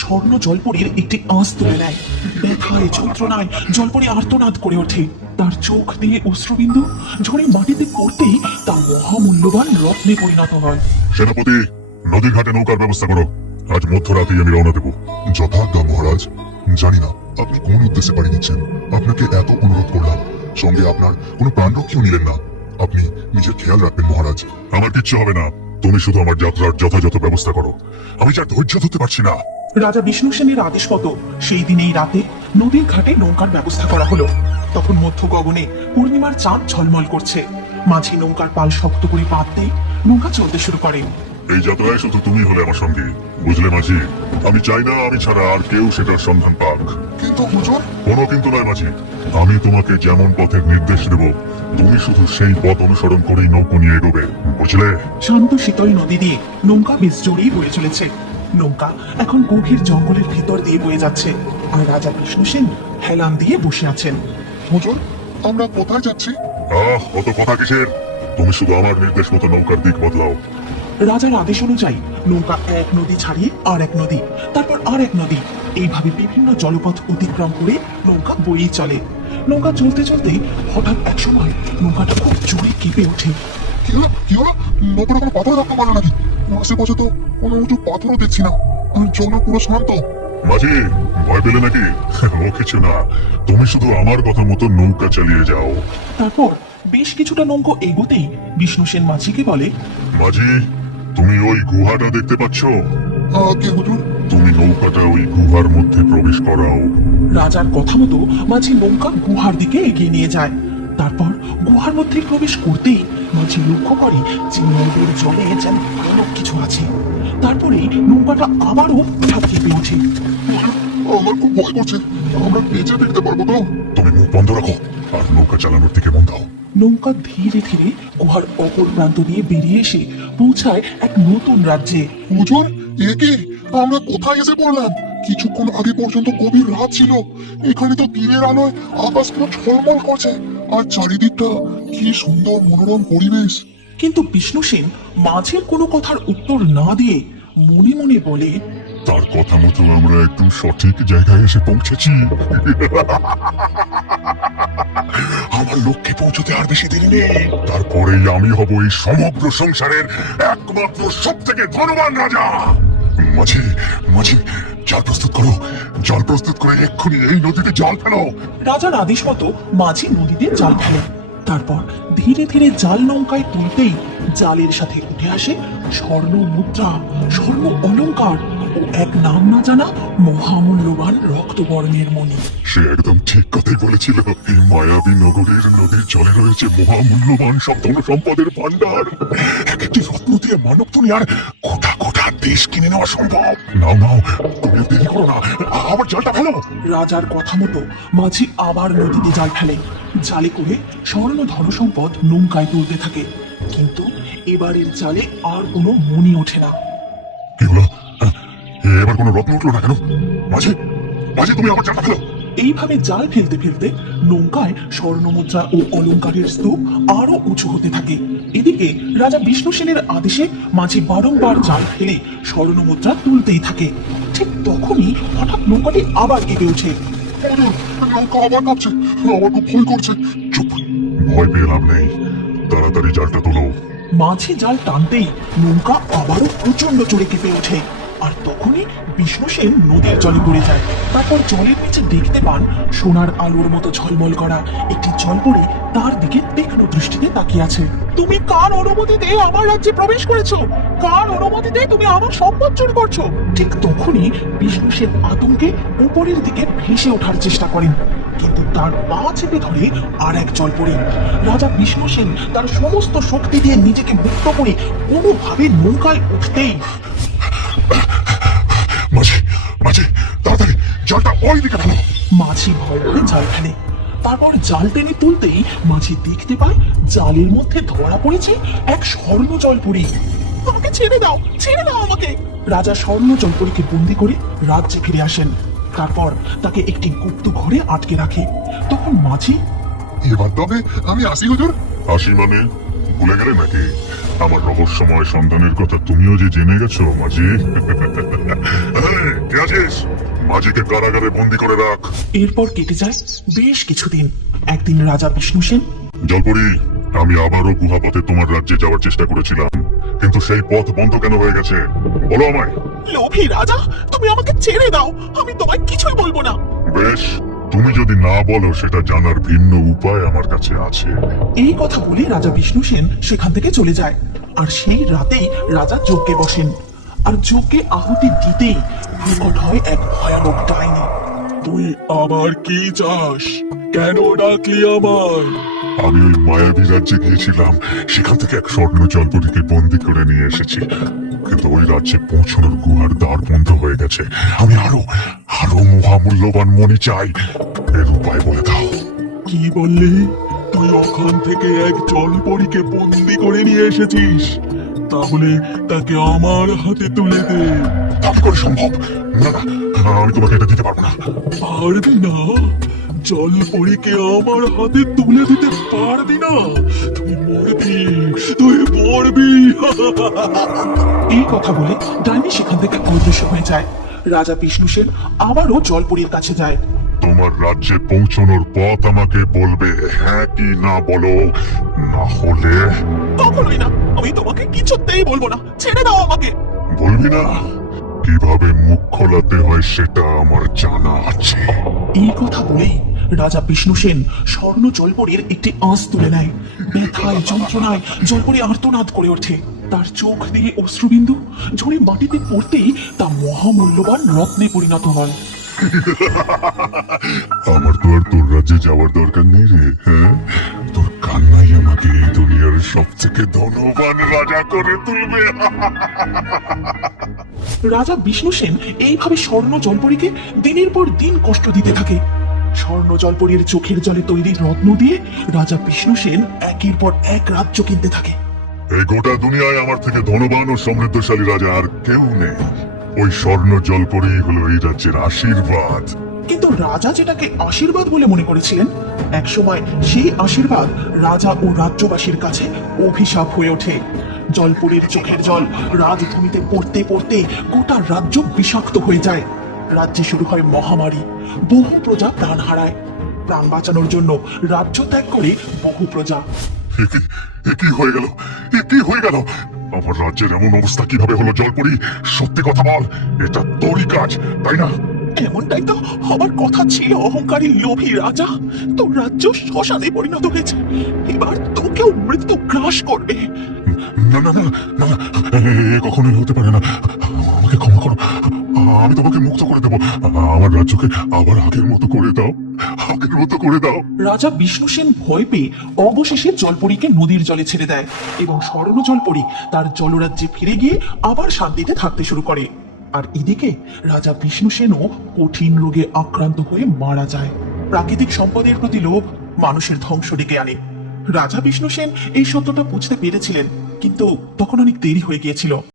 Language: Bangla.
স্বর্ণ জলপরীর একটি আঁচ তুলে নেয়। ব্যথায় যন্ত্রণায় জলপরী আর্তনাদ করে ওঠে। তার চোখ দিয়ে অশ্রুবিন্দু ঝরে মাটিতে পড়তেই তা মহামূল্যবান রত্নে পরিণত হয়। সেনাপতি, নদীর ঘাটে নৌকার ব্যবস্থা করো। আজ মধ্যরাতেই আমি রওনা দেব। যথাজ্ঞা মহারাজ। জানি না আপনি কোন উদ্দেশ্যে বাড়ি নিচ্ছেন। আপনাকে এত অনুরোধ করলাম, সঙ্গে আপনার কোনো প্রাণরক্ষীও নিলেন না। আপনি নিজের খেয়াল রাখবেন মহারাজ। আমার কিচ্ছু হবে না, তুমি শুধু আমার যাত্রার যথাযথ ব্যবস্থা করো। আমি যা ধৈর্য ধরতে পারছি না। রাজা বিষ্ণু সেনের আদেশ মতো সেই দিনেই রাতে নদীর ঘাটে নৌকার ব্যবস্থা করা হলো। তখন মধ্য গগনে পূর্ণিমার চাঁদ ঝলমল করছে। মাঝি নৌকার পাল শক্ত করে বাঁধ দিয়ে নৌকা চলতে শুরু করে। এই যাত্রায় শুধু তুমি হলে আমার সঙ্গে, বুঝলে মাঝি? আমি চাই না আমি ছাড়া আর কেউ সেটার সন্ধান পাক। কিন্তু হুজুর। কোনো কিন্তু নয় মাঝি, আমি তোমাকে যেমন পথের নির্দেশ দেব তুমি শুধু সেই পথ অনুসরণ করেই নৌকো নিয়ে এগোবে, বুঝলে? শান্ত শীতল নদী দিয়ে নৌকা বেশ জোরেই বয়ে চলেছে। নৌকা এখন গভীর জঙ্গলের ভিতর দিয়ে বয়ে যাচ্ছে, আর রাজা বিষ্ণু সেন হেলান দিয়ে বসে আছেন। হুজুর, আমরা কোথায় যাচ্ছি? অত কথা কিসের? তুমি শুধু আমার নির্দেশ মতো নৌকার দিক বদলাও। রাজার আদেশ অনুযায়ী নৌকা এক নদী ছাড়িয়ে আর এক নদী, তারপর আর এক নদী, এইভাবে বিভিন্ন জলপথ অতিক্রম করে নৌকা বয়েই চলে। নৌকা চলতে চলতে হঠাৎ এক সময় নৌকাটা খুব জোরে কেঁপে ওঠে। কি হলো? কি হলো? নৌকাটা কোনো পাথর ধাক্কা মারলো নাকি? আশেপাশে তো কোনো উঁচু পাথরও দেখছি না, আর জল পুরো শান্ত। মাঝি, ভয় পেলে নাকি? ও কিছু না, তুমি শুধু আমার কথা মতো নৌকা চালিয়ে যাও। তারপর বেশ কিছুটা নৌকো এগোতেই বিষ্ণু সেন মাঝিকে বলে, মাঝি, তুমি ওই গুহাটা দেখতে পাচ্ছ? কে হুজুর? তুমি নৌকাটা ওই গুহার মধ্যে প্রবেশ করাও। রাজার কথা মতো মাঝি নৌকা গুহার দিকে এগিয়ে নিয়ে যায়। তারপর গুহার মধ্যে প্রবেশ করতেই মাঝি লক্ষ্য করে যে নদীর জলে যেন ভয়ানক কিছু আছে। তারপরে নৌকাটা আবারও হঠাৎ কেঁপে ওঠে। আমার খুব ভয় করছে, আমরা বেঁচে দেখতে পারবো তো? তুমি মুখ বন্ধ রাখো আর নৌকা চালানোর দিকে মন দাও। নৌকা ধীরে ধীরে গুহার অপর প্রান্ত দিয়ে বেরিয়ে এসে পৌঁছায় এক নতুন রাজ্যে। হুজুর, এ কি? আমরা কোথায় এসে পড়লাম? কিছুক্ষণ আগে পর্যন্ত গভীর রাত ছিল, এখানে তো দিনের আলোয় আকাশ পুরো ঝলমল করছে, আর চারিদিকটা কি সুন্দর মনোরম পরিবেশ। কিন্তু বিষ্ণু সেন মাঝির কোনো কথার উত্তর না দিয়ে মনে মনে বলে, তার কথা মতো আমরা একদম সঠিক জায়গায় এসে পৌঁছেছি। আমার লক্ষ্যে পৌঁছতে আর বেশি দেরি নেই, তারপরেই আমি হব এই সমগ্র সংসারের একমাত্র সব থেকে ধনবান রাজা। মাঝি, মাঝি, জাল প্রস্তুত করো, জাল প্রস্তুত করে এক্ষুনি এই নদীতে জাল ফেলো। রাজার আদেশ মতো মাঝি নদীতে জাল ফেলে। তারপর ধীরে ধীরে জাল নৌকায় তুলতেই জালের সাথে উঠে আসে স্বর্ণ মুদ্রা, স্বর্ণ অলংকার ও এক নাম না জানা মহামূল্যবান রক্তবর্ণের মণি। সে একদম ঠিক কথাই বলেছিল। এই মায়াবী নগরীর নদীর জলে রয়েছে মহামূল্যবান সব ধন সম্পদের ভান্ডার। এক একটি রত্ন দিয়ে মানব দুনিয়ার গোটা গোটা দেশ কিনে নেওয়া সম্ভব। নাও নাও, তুমি দেরি করো না, আবার জালটা ফেলো। রাজার কথা মতো মাঝি আবার নদীতে জাল ফেলে। জালে করে স্বর্ণ ধনসম্পদ নৌকায় তুলতে থাকে, কিন্তু এবারের জালে আর কোনো মণি ওঠে না। কি হলো? এবার কোনো রত্ন উঠলো না কেন? মাঝি, মাঝি, তুমি আবার জালটা ফেলো। এইভাবে জাল ফেলতে ফেলতে নৌকায় স্বর্ণমুদ্রা ও অলংকারের স্তূপ আরো উঁচু হতে থাকে। এদিকে রাজা বিষ্ণু সেনের আদেশে মাঝি বারংবার জাল ফেলে স্বর্ণমুদ্রা তুলতেই থাকে। ঠিক তখনই হঠাৎ নৌকাটি আবার কেঁপে ওঠে। নৌকা আবার কাঁপছে, আমার খুব ভয় করছে। চুপ, ভয় পেয়ে লাভ নেই, তাড়াতাড়ি জালটা তোলো। মাঝি জাল টানতেই নৌকা আবারও প্রচন্ড জোরে কেঁপে ওঠে, আর তখনই বিষ্ণু সেন নদীর জলে পড়ে যায়। তারপর জলের নিচে দেখতে পান সোনার আলোর মতো ঝলমল করা একটি জলপরি তার দিকে তীক্ষ্ণ দৃষ্টিতে তাকিয়ে আছে। তুমি কার অনুমতিতে আমার রাজ্যে প্রবেশ করেছো? কার অনুমতিতে তুমি আমার সম্পদ চুরি করছো? ঠিক তখনই বিষ্ণু সেন আতঙ্কে উপরের দিকে ভেসে ওঠার চেষ্টা করেন, কিন্তু তার পা চেপে ধরে আর এক জলপরি। রাজা বিষ্ণু সেন তার সমস্ত শক্তি দিয়ে নিজেকে মুক্ত করে কোনোভাবে নৌকায় উঠতেই মাঝি, মাঝি, তাড়াতাড়ি জালটা ওই দিকে ফেলো। মাঝি ভয় করে জাল ফেলে। তারপর জাল টেনে তুলতেই মাঝি দেখতে পায় জালের মধ্যে ধরা পড়েছে এক স্বর্ণ জলপরি। আমাকে ছেড়ে দাও, ছেড়ে দাও আমাকে। রাজা স্বর্ণ জলপরীকে বন্দি করে রাজ্যে ফিরে আসেন। তারপর তাকে একটি গুপ্ত ঘরে আটকে রাখে। তখন মাঝি, এবার তবে আমি আসি হুজুর। আসি মানে? ভুলে গেলে নাকি আমার রহস্যময় সন্ধানের কথা তুমিও যে জেনে গেছো মাঝি? এই, কে আছিস? মাঝিকে কারাগারে বন্দি করে রাখ। এরপর কেটে যায় বেশ কিছুদিন। একদিন রাজা বিষ্ণু সেন জলপরি, আমি আবারও গুহাপথে তোমার রাজ্যে যাওয়ার চেষ্টা করেছিলাম, কিন্তু সেই পথ বন্ধ কেন হয়ে গেছে বলো আমায়। লোভী রাজা, তুমি আমাকে ছেড়ে দাও, আমি তোমায় কিছুই বলবো না। বেশ, তুমি যদি না বলো সেটা জানার ভিন্ন উপায় আমার কাছে আছে। এই কথা বলে রাজা বিষ্ণু সেন সেখান থেকে চলে যায়। আর সেই রাতেই রাজা যজ্ঞে বসেন। আর যজ্ঞে আহুতি দিতেই প্রকট হয় এক ভয়ানক ডাইনি। তুই আবার কি চাস? কেন ডাকলি আমায়? আমি ওই মায়াবী রাজ্যে গিয়েছিলাম, সেখান থেকে এক স্বর্ণ জলপরীকে বন্দি করে নিয়ে এসেছি, কিন্তু ওই রাজ্যে পৌঁছানোর গুহার দ্বার বন্ধ হয়ে গেছে। আমি আরো আরো মহামূল্যবান মণি চাই, এর উপায় বলে দাও। কি বললি? তুই ওখান থেকে এক জলপরীকে বন্দি করে নিয়ে এসেছিস? তাহলে তাকে আমার হাতে তুলে দে। তা কি করে সম্ভব? না না, আমি তোমাকে এটা দিতে পারবো না। পারবি না? জলপরীকে আমার হাতে তুলে দিতে পারবি না? তুই মরবি, তুই মরবি। এই কথা বলে ডাইনি সেখান থেকে অদৃশ্য হয়ে যায়। রাজা বিষ্ণু সেন আবারও জলপরীর কাছে যায়। তোমার রাজ্যে পৌঁছানোর পথ আমাকে বলবে, হ্যাঁ কি না বলো, না হলে কখনোই না, আমি তোমাকে কিছুতেই বলবো না, ছেড়ে দাও আমাকে। বলবি না? কিভাবে মুখ খোলাতে হয় সেটা আমার জানা আছে। এই কথা বলেই রাজা বিষ্ণু সেন স্বর্ণ জলপরীর একটি আঁশ তুলে নেয়। ব্যথায় যন্ত্রণায় জলপরী আর্তনাদ করে ওঠে। তার চোখ দিয়ে অশ্রুবিন্দু ঝরে মাটিতে পড়তেই তা মহামূল্যবান রত্নে পরিণত হয়। আমার তো আর তোর রাজ্যে যাওয়ার দরকার নেই রে, হ্যাঁ? তোর কান্নাই আমাকে এই দুনিয়ার সব থেকে ধনবান রাজা করে তুলবে। রাজা বিষ্ণু সেন এইভাবে স্বর্ণ জলপরীকে দিনের পর দিন কষ্ট দিতে থাকে। স্বর্ণ জলপরীর চোখের জলে তৈরি রত্ন দিয়ে রাজা বিষ্ণু সেন একের পর এক রাজ্য কিনতে থাকে। এই গোটা দুনিয়ায় আমার থেকে ধনবান ও সমৃদ্ধশালী রাজা আর কেউ নেই। ওই স্বর্ণ জলপরি হলো এই রাজ্যের আশীর্বাদ। কিন্তু রাজা যেটাকে আশীর্বাদ বলে মনে করেছিলেন, একসময় সেই আশীর্বাদ রাজা ও রাজ্যবাসীর কাছে অভিশাপ হয়ে ওঠে। জলপরীর চোখের জল রাজভূমিতে পড়তে পড়তে গোটা রাজ্য বিষাক্ত হয়ে যায়। রাজ্যে শুরু হয় মহামারী। বহু প্রজা প্রাণ হারায়। প্রাণ বাঁচানোর জন্য রাজ্য ত্যাগ করে বহু প্রজা। এ কি হয়ে গেল? এ কি হয়ে গেল? আমার রাজ্যের এমন অবস্থা কিভাবে হলো জলপরি? সত্যি কথা বল, এটা তোরই কাজ তাই না? এমনটাই তো হবার কথা ছিল অহংকারী লোভী রাজা। তোর রাজ্য শ্মশানে পরিণত হয়েছে, এবার তোকেও মৃত্যু গ্রাস করবে। না না না না, এ কখনোই হতে পারে না। আমাকে ক্ষমা করো, আমি তোমাকে মুক্ত করে দেবো। আমার রাজ্যকে আবার আগের মতো করে দাও, আগের মতো করে দাও। রাজা বিষ্ণু সেন ভয় পেয়ে অবশেষে জলপরীকে নদীর জলে ছেড়ে দেয় এবং স্বর্ণ জলপরী তার জলরাজ্যে ফিরে গিয়ে আবার শান্তিতে থাকতে শুরু করে। আর এদিকে রাজা বিষ্ণু সেনও কঠিন রোগে আক্রান্ত হয়ে মারা যায়। প্রাকৃতিক সম্পদের প্রতি লোভ মানুষের ধ্বংস ডেকে আনে। রাজা বিষ্ণু সেন এই সত্যটা বুঝতে পেরেছিলেন, কিন্তু তখন অনেক দেরি হয়ে গিয়েছিল।